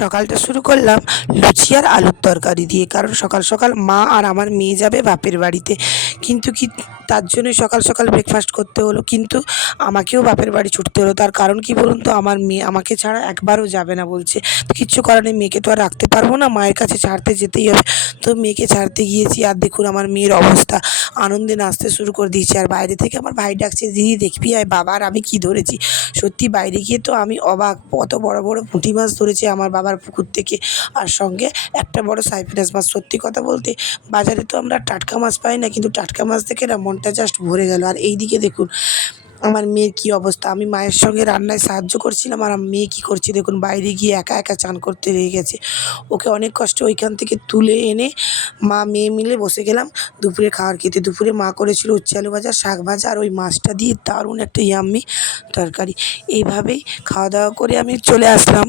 সকালটা শুরু করলাম লুচি আর আলুর তরকারি দিয়ে, কারণ সকাল সকাল মা আর আমার মেয়ে যাবে বাপের বাড়িতে। কিন্তু কি, তার জন্যই সকাল সকাল ব্রেকফাস্ট করতে হলো, কিন্তু আমাকেও বাপের বাড়ি ছুটতে হলো। তার কারণ কি বলুন তো, আমার মেয়ে আমাকে ছাড়া একবারও যাবে না বলছে। তো কিচ্ছু করার নেই, মেয়েকে তো আর রাখতে পারবো না, মায়ের কাছে ছাড়তে যেতেই হবে। তো মেয়েকে ছাড়তে গিয়েছি, আর দেখুন আমার মেয়ের অবস্থা, আনন্দে নাচতে শুরু করে দিয়েছে। আর বাইরে থেকে আমার ভাই ডাকছে, দিদি দেখবি আয়, বাবা আর আমি কী ধরেছি। সত্যি বাইরে গিয়ে তো আমি অবাক, কত বড় বড় পুঁটি মাছ ধরেছে আমার বাবার পুকুর থেকে, আর সঙ্গে একটা বড় সাইপ্রিনাস মাছ। সত্যি কথা বলতে বাজারে তো আমরা টাটকা মাছ পাই না, কিন্তু টাটকা মাছ দেখে না মনটা জাস্ট ভরে গেল। আর এই দিকে দেখুন আমার মেয়ের কী অবস্থা, আমি মায়ের সঙ্গে রান্নায় সাহায্য করছিলাম, আর মেয়ে কী করছে দেখুন, বাইরে গিয়ে একা একা চান করতে লেগে গেছে। ওকে অনেক কষ্টে ওইখান থেকে তুলে এনে মা মেয়ে মিলে বসে গেলাম দুপুরে খাবার খেতে। দুপুরে মা করেছিল উচ্ছে আলু ভাজা, শাক ভাজা, আর ওই মাছটা দিয়ে দারুণ একটা ইয়াম্মি তরকারি। এইভাবেই খাওয়া দাওয়া করে আমি চলে আসলাম।